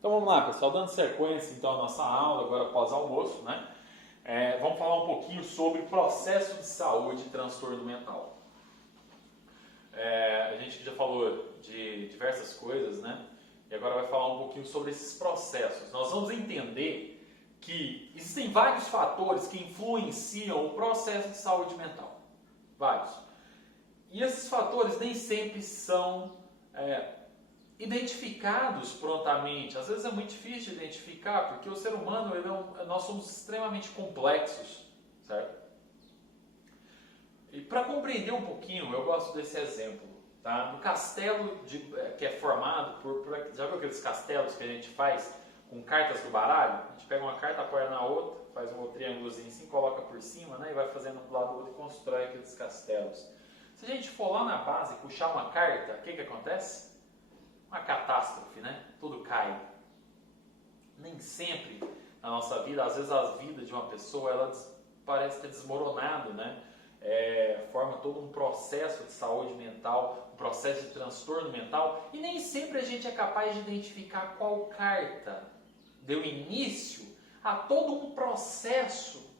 Então vamos lá, pessoal, dando sequência então à nossa aula, agora pós-almoço, né? Vamos falar um pouquinho sobre processo de saúde e transtorno mental. A gente já falou de diversas coisas, né? E agora vai falar um pouquinho sobre esses processos. Nós vamos entender que existem vários fatores que influenciam o processo de saúde mental. Vários. E esses fatores nem sempre são identificados prontamente. Às vezes é muito difícil de identificar, porque o ser humano, nós somos extremamente complexos, certo? E para compreender um pouquinho, eu gosto desse exemplo, tá? No castelo que é formado já viu aqueles castelos que a gente faz com cartas do baralho? A gente pega uma carta, apoia na outra, faz um triângulozinho assim, coloca por cima, né? E vai fazendo do lado do outro e constrói aqueles castelos. Se a gente for lá na base e puxar uma carta, o que acontece? Uma catástrofe, né? Tudo cai. Nem sempre na nossa vida, às vezes a vida de uma pessoa, ela parece ter desmoronado, né? Forma todo um processo de saúde mental, um processo de transtorno mental, e nem sempre a gente é capaz de identificar qual carta deu início a todo um processo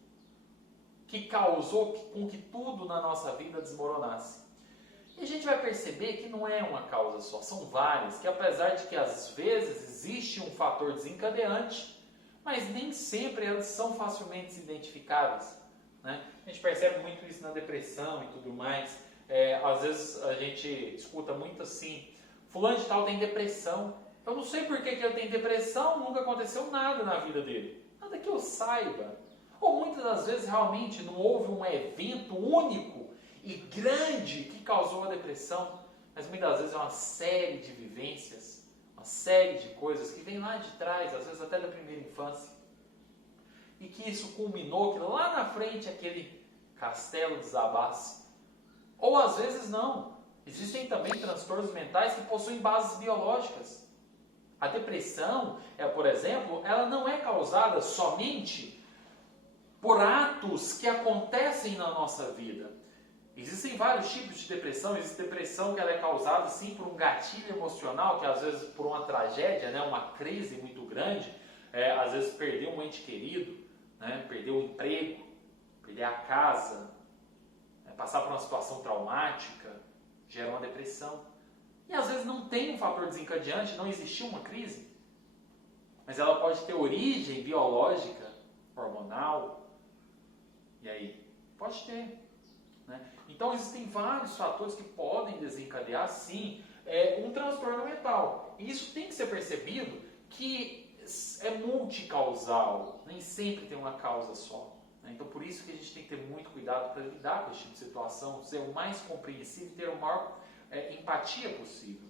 que causou com que tudo na nossa vida desmoronasse. E a gente vai perceber que não é uma causa só, são várias, que apesar de que às vezes existe um fator desencadeante, mas nem sempre elas são facilmente identificáveis, né? A gente percebe muito isso na depressão e tudo mais. Às vezes a gente escuta muito assim, fulano de tal tem depressão, eu não sei por que ele tem depressão, nunca aconteceu nada na vida dele, nada que eu saiba. Ou muitas das vezes realmente não houve um evento único e grande que causou a depressão, mas muitas vezes é uma série de vivências, uma série de coisas que vem lá de trás, às vezes até da primeira infância, e que isso culminou que lá na frente aquele castelo desabasse. Ou às vezes não. Existem também transtornos mentais que possuem bases biológicas. A depressão, por exemplo, ela não é causada somente por atos que acontecem na nossa vida. Existem vários tipos de depressão. Existe depressão que ela é causada sim por um gatilho emocional, que às vezes por uma tragédia, né, uma crise muito grande, às vezes perder um ente querido, né, perder o emprego, perder a casa, passar por uma situação traumática, gera uma depressão. E às vezes não tem um fator desencadeante, não existiu uma crise, mas ela pode ter origem biológica, hormonal, e aí pode ter. Né? Então existem vários fatores que podem desencadear, sim, um transtorno mental. E isso tem que ser percebido que é multicausal, nem sempre tem uma causa só. Né? Então por isso que a gente tem que ter muito cuidado para lidar com esse tipo de situação, ser o mais compreensivo e ter a maior empatia possível.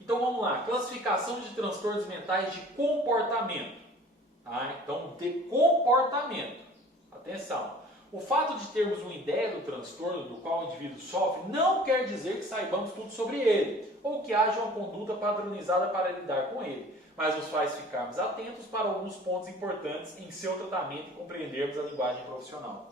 Então vamos lá, classificação de transtornos mentais de comportamento. Tá? Então, de comportamento. Atenção. O fato de termos uma ideia do transtorno do qual o indivíduo sofre não quer dizer que saibamos tudo sobre ele, ou que haja uma conduta padronizada para lidar com ele, mas nos faz ficarmos atentos para alguns pontos importantes em seu tratamento e compreendermos a linguagem profissional.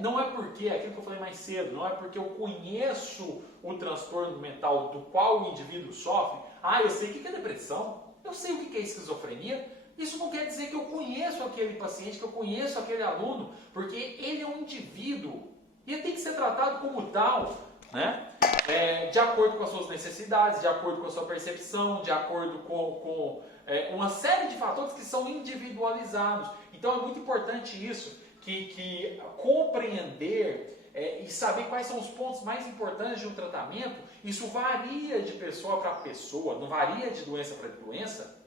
Não é porque, aquilo que eu falei mais cedo, não é porque eu conheço o transtorno mental do qual o indivíduo sofre, eu sei o que é depressão, eu sei o que é esquizofrenia. Isso não quer dizer que eu conheço aquele paciente, que eu conheço aquele aluno, porque ele é um indivíduo e ele tem que ser tratado como tal, né? De acordo com as suas necessidades, de acordo com a sua percepção, de acordo com uma série de fatores que são individualizados. Então é muito importante isso, que compreender e saber quais são os pontos mais importantes de um tratamento. Isso varia de pessoa para pessoa, não varia de doença para doença.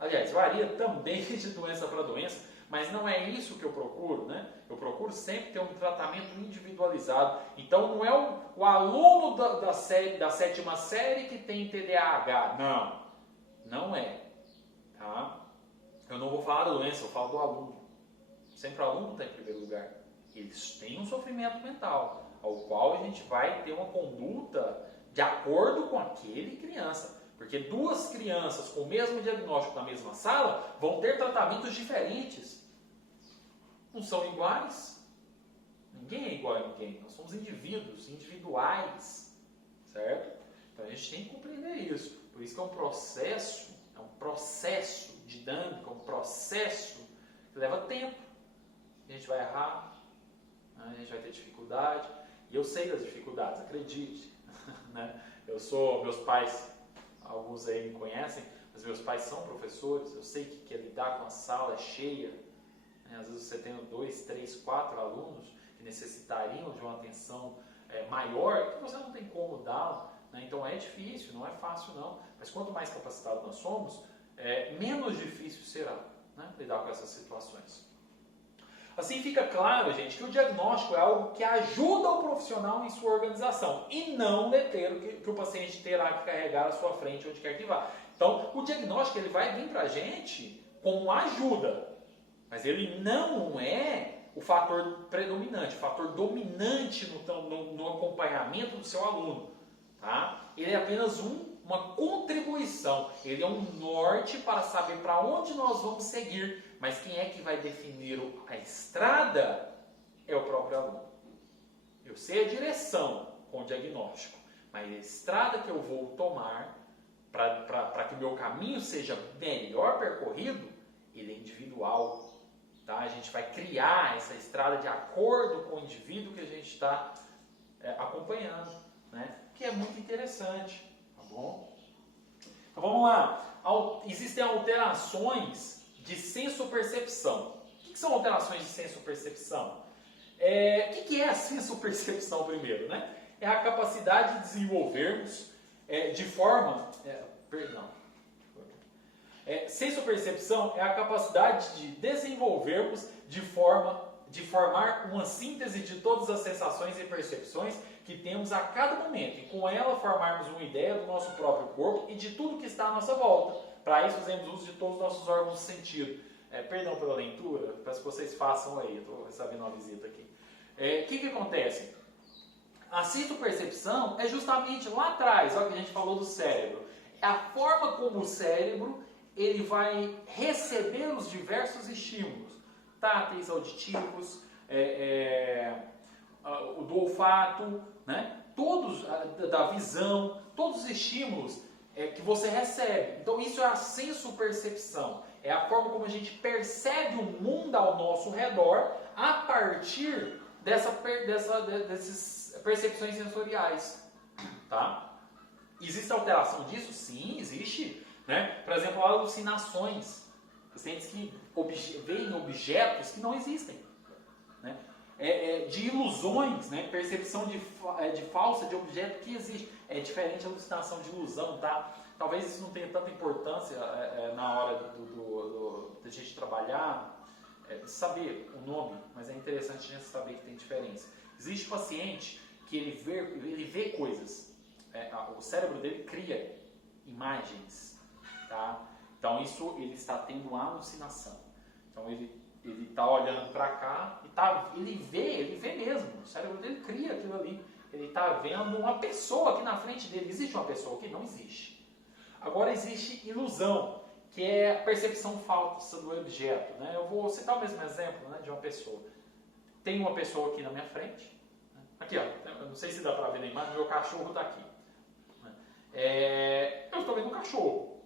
Aliás, varia também de doença para doença, mas não é isso que eu procuro, né? Eu procuro sempre ter um tratamento individualizado. Então não é o aluno da sétima série que tem TDAH. Não é. Tá? Eu não vou falar da doença, eu falo do aluno. Sempre o aluno está em primeiro lugar. Eles têm um sofrimento mental, ao qual a gente vai ter uma conduta de acordo com aquele criança. Porque duas crianças com o mesmo diagnóstico na mesma sala vão ter tratamentos diferentes. Não são iguais. Ninguém é igual a ninguém. Nós somos indivíduos, individuais. Certo? Então a gente tem que compreender isso. Por isso que é um processo um processo dinâmico, é um processo que leva tempo. A gente vai errar, né? A gente vai ter dificuldade, e eu sei das dificuldades, acredite. Né? Meus pais, alguns aí me conhecem, mas meus pais são professores, eu sei que é lidar com a sala cheia, né? Às vezes você tem 2, 3, 4 alunos que necessitariam de uma atenção maior, que você não tem como dar, né? Então é difícil, não é fácil não, mas quanto mais capacitado nós somos, menos difícil será, né? Lidar com essas situações. Assim fica claro, gente, que o diagnóstico é algo que ajuda o profissional em sua organização e não o letreiro que o paciente terá que carregar à sua frente onde quer que vá. Então, o diagnóstico ele vai vir para a gente como ajuda, mas ele não é o fator predominante, o fator dominante no acompanhamento do seu aluno. Tá? Ele é apenas uma contribuição, ele é um norte para saber para onde nós vamos seguir, mas quem é que vai definir a estrada é o próprio aluno. Eu sei a direção com o diagnóstico, mas a estrada que eu vou tomar para que o meu caminho seja melhor percorrido, ele é individual. Tá? A gente vai criar essa estrada de acordo com o indivíduo que a gente está acompanhando, né? Que é muito interessante, tá bom? Então vamos lá. Existem alterações de sensopercepção. O que são alterações de sensopercepção? O que é a sensopercepção primeiro, né? É a capacidade de desenvolvermos de forma... sensopercepção é a capacidade de desenvolvermos de formar uma síntese de todas as sensações e percepções que temos a cada momento e com ela formarmos uma ideia do nosso próprio corpo e de tudo que está à nossa volta. Para isso fazemos uso de todos os nossos órgãos de sentido. Perdão pela leitura, peço que vocês façam aí, estou recebendo uma visita aqui. O que acontece? A sensopercepção é justamente lá atrás, olha que a gente falou do cérebro. É a forma como o cérebro ele vai receber os diversos estímulos, táteis, auditivos, do olfato, né? Todos, da visão, todos os estímulos que você recebe. Então isso é a sensopercepção, é a forma como a gente percebe o mundo ao nosso redor a partir dessas percepções sensoriais. Tá? Existe alteração disso? Sim, existe. Né? Por exemplo, alucinações. Pacientes que veem objetos que não existem. Né? De ilusões, né? Percepção de falsa de objeto que existe. É diferente da alucinação de ilusão, tá? Talvez isso não tenha tanta importância na hora da gente trabalhar, saber o nome, mas é interessante a gente saber que tem diferença. Existe paciente que ele vê coisas, o cérebro dele cria imagens, tá? Então isso ele está tendo uma alucinação. Então ele está olhando para cá e ele vê mesmo, o cérebro dele cria aquilo ali. Ele está vendo uma pessoa aqui na frente dele. Existe uma pessoa aqui? Não existe. Agora existe ilusão, que é a percepção falsa do objeto. Né? Eu vou citar o mesmo exemplo, né, de uma pessoa. Tem uma pessoa aqui na minha frente. Né? Aqui, ó, eu não sei se dá para ver na imagem, meu cachorro está aqui. Eu estou vendo um cachorro.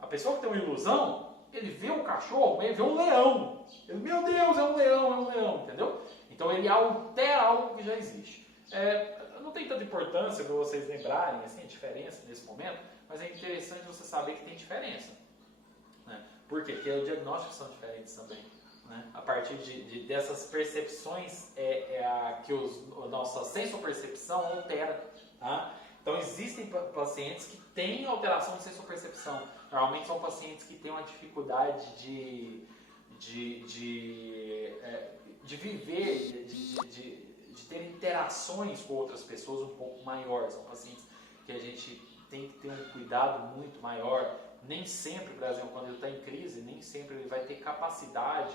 A pessoa que tem uma ilusão, ele vê um cachorro, mas ele vê um leão. Meu Deus, é um leão, entendeu? Então ele altera algo que já existe. Não tem tanta importância para vocês lembrarem assim, a diferença nesse momento, mas é interessante você saber que tem diferença. Né? Por quê? Porque os diagnósticos são diferentes também. Né? A partir dessas percepções que a nossa sensopercepção altera. Tá? Então existem pacientes que têm alteração de sensopercepção. Normalmente são pacientes que têm uma dificuldade de viver, de ter interações com outras pessoas um pouco maiores. São pacientes que a gente tem que ter um cuidado muito maior. Nem sempre, por exemplo, quando ele está em crise, nem sempre ele vai ter capacidade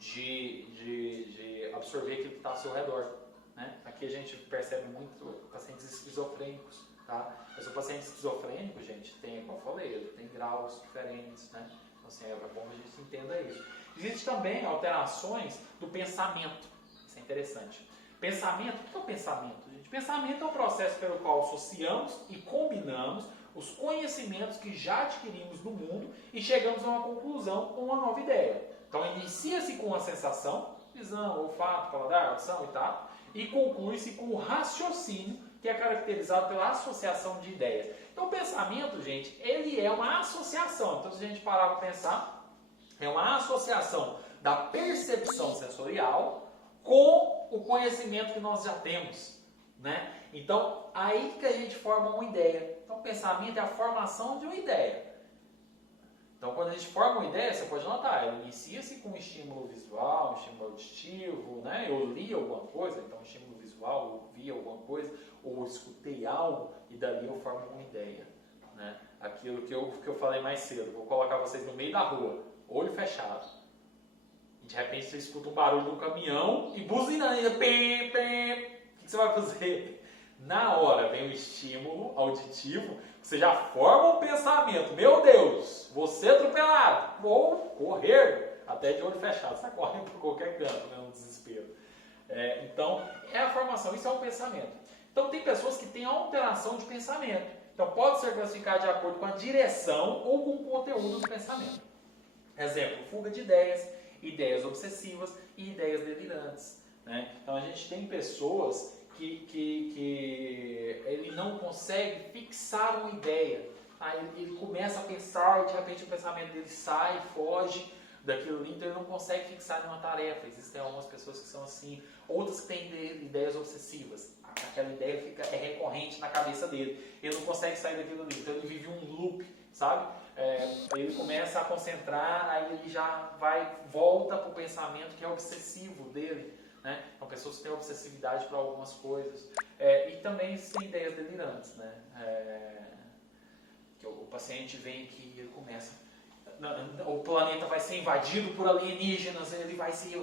de absorver aquilo que está ao seu redor. Né? Aqui a gente percebe muito pacientes esquizofrênicos. Tá? Mas o paciente esquizofrênico, gente, tem, como eu falei, ele tem graus diferentes. Né? Então, assim, é bom que a gente entenda isso. Existem também alterações do pensamento. Isso é interessante. Pensamento, o que é o pensamento, gente? Pensamento é um processo pelo qual associamos e combinamos os conhecimentos que já adquirimos no mundo e chegamos a uma conclusão com uma nova ideia. Então, inicia-se com a sensação, visão, olfato, paladar, audição e tal, e conclui-se com o raciocínio, que é caracterizado pela associação de ideias. Então, o pensamento, gente, ele é uma associação. Então, se a gente parar para pensar, é uma associação da percepção sensorial com o conhecimento que nós já temos, né? Então, aí que a gente forma uma ideia. Então, o pensamento é a formação de uma ideia. Então, quando a gente forma uma ideia, você pode notar, ela inicia-se com um estímulo visual, um estímulo auditivo, né? Eu li alguma coisa, então estímulo visual, eu vi alguma coisa, ou escutei algo, e dali eu formo uma ideia, né? Aquilo que eu falei mais cedo, vou colocar vocês no meio da rua, olho fechado. E de repente você escuta um barulho de um caminhão e buzina ainda, pim, pim. O que você vai fazer? Na hora vem o estímulo auditivo, você já forma um pensamento. Meu Deus, vou ser atropelado, vou correr, até de olho fechado, você corre por qualquer canto, né, no desespero. Então, é a formação, isso é um pensamento. Então, tem pessoas que têm alteração de pensamento. Então, pode ser classificado de acordo com a direção ou com o conteúdo do pensamento. Exemplo, fuga de ideias, ideias obsessivas e ideias delirantes, né? Então, a gente tem pessoas que ele não consegue fixar uma ideia. Aí ele começa a pensar e de repente o pensamento dele sai, foge daquilo ali, então ele não consegue fixar nenhuma tarefa. Existem algumas pessoas que são assim, outras que têm ideias obsessivas. Aquela ideia é recorrente na cabeça dele. Ele não consegue sair daquilo ali, então ele vive um loop, sabe? Ele começa a concentrar, aí ele já volta para o pensamento que é obsessivo dele. Né? Então, pessoas que têm obsessividade para algumas coisas. E também existem ideias delirantes. Né? Que o paciente vem que ele começa... O planeta vai ser invadido por alienígenas, ele vai sim.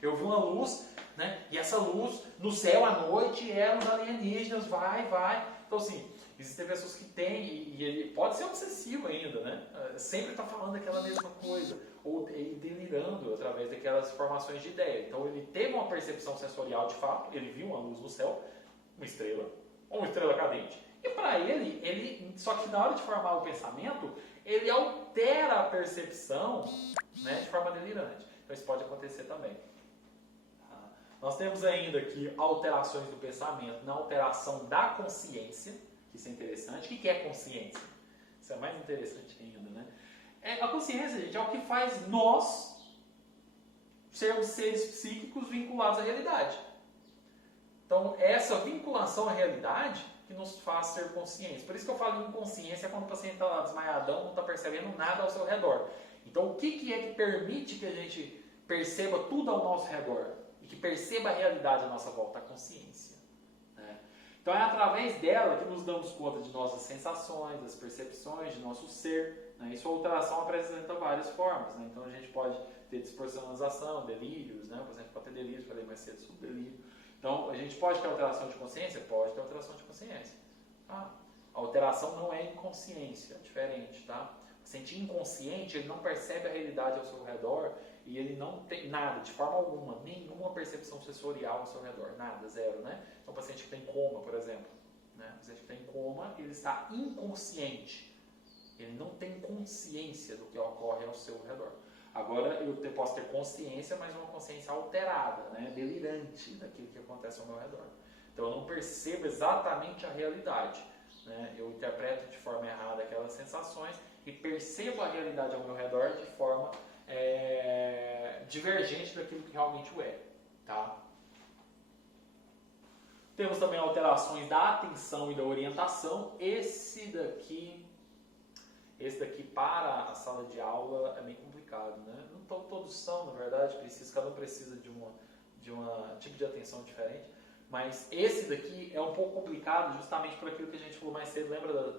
Eu vi uma luz, né? E essa luz no céu à noite eram os alienígenas, vai. Então, assim, existem pessoas que têm, e ele pode ser obsessivo ainda, né? Sempre está falando aquela mesma coisa, ou ele delirando através daquelas formações de ideia. Então, ele teve uma percepção sensorial de fato, ele viu uma luz no céu, uma estrela cadente. E para ele, só que na hora de formar o pensamento, ele altera a percepção, né, de forma delirante. Então isso pode acontecer também. Nós temos ainda aqui alterações do pensamento na alteração da consciência, que isso é interessante. O que é consciência? Isso é mais interessante ainda, né? A consciência, gente, é o que faz nós sermos seres psíquicos vinculados à realidade. Então, essa vinculação à realidade que nos faz ser conscientes. Por isso que eu falo em inconsciência quando o paciente está lá desmaiadão, não está percebendo nada ao seu redor. Então, o que é que permite que a gente perceba tudo ao nosso redor? E que perceba a realidade à nossa volta? A consciência. Né? Então, é através dela que nos damos conta de nossas sensações, das percepções, de nosso ser. Né? E sua alteração apresenta várias formas. Né? Então, a gente pode ter despersonalização, delírios. Né? O paciente pode ter delírio, falei mais cedo sobre delírio. Então, a gente pode ter alteração de consciência? Pode ter alteração de consciência. Tá? A alteração não é inconsciência, é diferente. Tá? O paciente inconsciente, ele não percebe a realidade ao seu redor e ele não tem nada, de forma alguma, nenhuma percepção sensorial ao seu redor. Nada, zero. Né? Então, o paciente que tem coma, por exemplo. Né? O paciente que tem coma, ele está inconsciente. Ele não tem consciência do que ocorre ao seu redor. Agora, eu posso ter consciência, mas uma consciência alterada, né? Delirante daquilo que acontece ao meu redor. Então, eu não percebo exatamente a realidade. Né? Eu interpreto de forma errada aquelas sensações e percebo a realidade ao meu redor de forma divergente daquilo que realmente o é. Tá? Temos também alterações da atenção e da orientação. Esse daqui para a sala de aula é meio complicado, né? Não todos são, na verdade, cada um precisa de um tipo de atenção diferente, mas esse daqui é um pouco complicado justamente por aquilo que a gente falou mais cedo, lembra da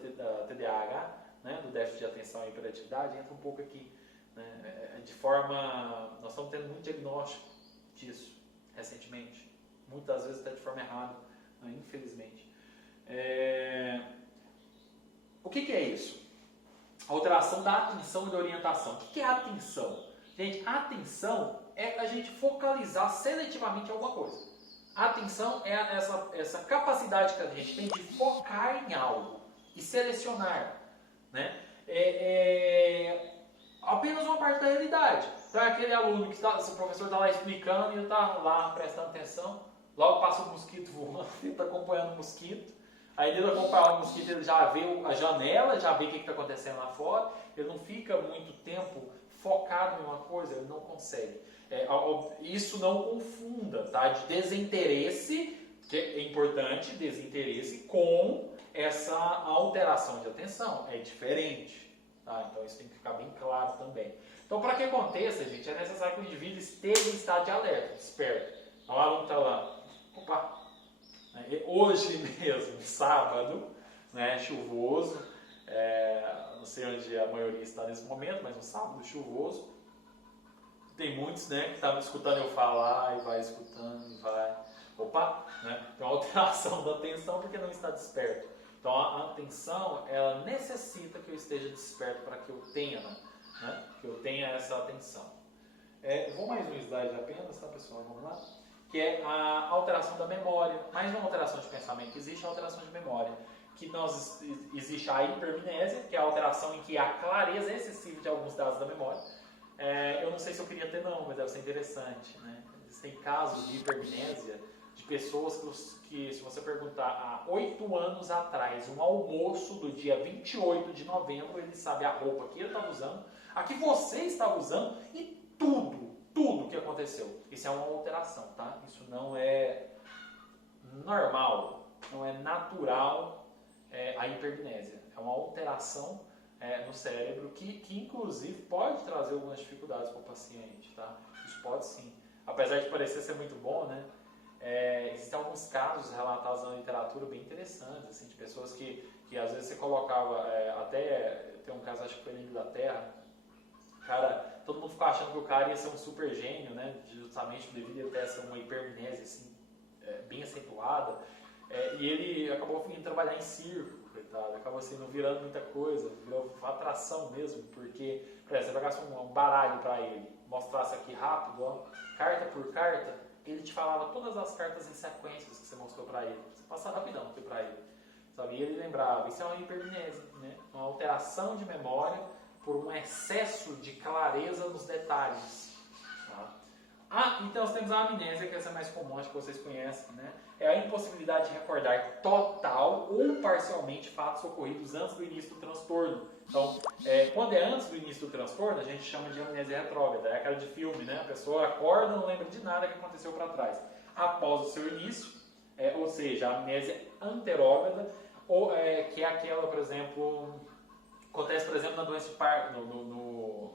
TDAH, né? Do déficit de atenção e hiperatividade, entra um pouco aqui, né? Nós estamos tendo muito diagnóstico disso recentemente, muitas vezes até de forma errada, né? Infelizmente. O que é isso? A alteração da atenção e da orientação. O que é a atenção? Gente, a atenção é a gente focalizar seletivamente em alguma coisa. A atenção é essa capacidade que a gente tem de focar em algo e selecionar, né? Apenas uma parte da realidade. Então é aquele aluno que se o professor está lá explicando e ele está lá prestando atenção, logo passa o mosquito voando, ele está acompanhando o mosquito. Aí ele acompanhar o mosquito, ele já vê a janela, já vê o que está acontecendo lá fora, ele não fica muito tempo focado em uma coisa, ele não consegue. Isso não confunda, tá? De desinteresse, que é importante, desinteresse com essa alteração de atenção, é diferente. Tá? Então isso tem que ficar bem claro também. Então para que aconteça, gente, é necessário que o indivíduo esteja em estado de alerta, desperto. Então o aluno está lá, opa, hoje mesmo, sábado, né, chuvoso, não sei onde a maioria está nesse momento, mas um sábado chuvoso, tem muitos, né, que estavam escutando eu falar e vai escutando e vai, opa, né, tem uma alteração da atenção porque não está desperto. Então a atenção, ela necessita que eu esteja desperto para que eu tenha, né, que eu tenha essa atenção. Vou mais um slide apenas, tá pessoal, vamos lá? Que é a alteração da memória. Mais uma alteração de pensamento, existe a alteração de memória. Que existe a hipermnésia, que é a alteração em que há clareza excessiva de alguns dados da memória. Eu não sei se eu queria ter não, mas deve ser interessante, né? Existem casos de hipermnésia de pessoas que, se você perguntar há 8 anos atrás, um almoço do dia 28 de novembro, ele sabe a roupa que ele estava usando, a que você estava usando e tudo que aconteceu. Isso é uma alteração, tá? Isso não é normal, não é natural a hipermnésia. É uma alteração no cérebro que inclusive pode trazer algumas dificuldades para o paciente, tá? Isso pode sim. Apesar de parecer ser muito bom, né? Existem alguns casos relatados na literatura bem interessantes, assim, de pessoas que às vezes você colocava, até tem um caso, acho que foi na Inglaterra, cara, todo mundo ficou achando que o cara ia ser um super gênio, né? Justamente devido a ter uma hipermnésia assim, bem acentuada, e ele acabou vindo trabalhar em circo, coitado, acabou assim, não virando muita coisa, virou atração mesmo, porque, por exemplo, você pegasse um baralho para ele, mostrasse aqui rápido, ó, carta por carta, ele te falava todas as cartas em sequências que você mostrou para ele, você passa rapidão aqui para ele, sabe? E ele lembrava, isso é uma hipermnésia, né? Uma alteração de memória por um excesso de clareza nos detalhes. Tá? Então nós temos a amnésia, que essa é mais comum, acho que vocês conhecem, né? É a impossibilidade de recordar total ou parcialmente fatos ocorridos antes do início do transtorno. Então, quando é antes do início do transtorno, a gente chama de amnésia retrógrada, é aquela de filme, né? A pessoa acorda e não lembra de nada que aconteceu para trás. Após o seu início, ou seja, a amnésia anterógrada, que é aquela, por exemplo, acontece, por exemplo, na doença de Parkinson,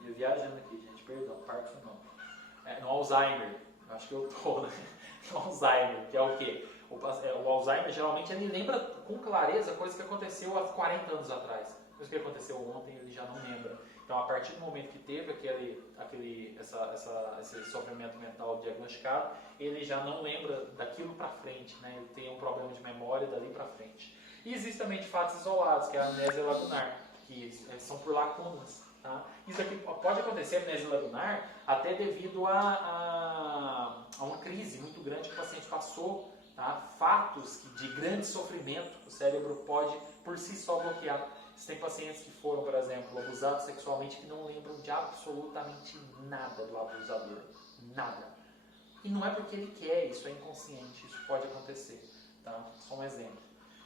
viajando aqui, gente, perdão, Parkinson não. No Alzheimer, acho que eu tô, né? No Alzheimer, que é o quê? O Alzheimer, geralmente, ele lembra com clareza coisas que aconteceu há 40 anos atrás. Coisas que aconteceu ontem, ele já não lembra. Então, a partir do momento que teve esse sofrimento mental diagnosticado, ele já não lembra daquilo para frente, né? Ele tem um problema de memória dali para frente. E existem também de fatos isolados, que é a amnésia lagunar, que são por lacunas. Tá? Isso aqui pode acontecer, amnésia lagunar, até devido a uma crise muito grande que o paciente passou, tá? Fatos de grande sofrimento, o cérebro pode por si só bloquear. Tem pacientes que foram, por exemplo, abusados sexualmente que não lembram de absolutamente nada do abusador. Nada. E não é porque ele quer, isso é inconsciente, isso pode acontecer. Tá? Só um exemplo.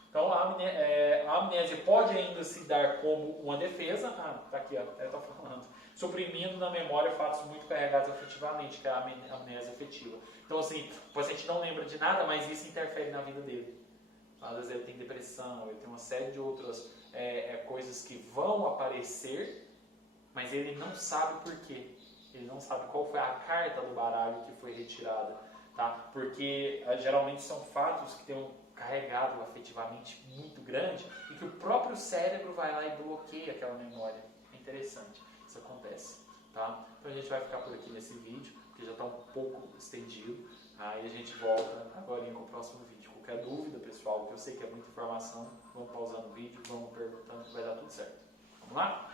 Então, a amnésia pode ainda se dar como uma defesa, tá aqui, até está falando, suprimindo na memória fatos muito carregados afetivamente, que é a amnésia afetiva. Então, assim, o paciente não lembra de nada, mas isso interfere na vida dele. Às vezes ele tem depressão, ele tem uma série de outras coisas que vão aparecer, mas ele não sabe por quê. Ele não sabe qual foi a carta do baralho que foi retirada, tá? Porque geralmente são fatos que têm carregado afetivamente muito grande e que o próprio cérebro vai lá e bloqueia aquela memória. É interessante, isso acontece, tá? Então a gente vai ficar por aqui nesse vídeo, que já está um pouco estendido, aí a gente volta agora com o próximo vídeo. Qualquer dúvida, pessoal, que eu sei que é muita informação, vamos pausando o vídeo, vamos perguntando que vai dar tudo certo. Vamos lá?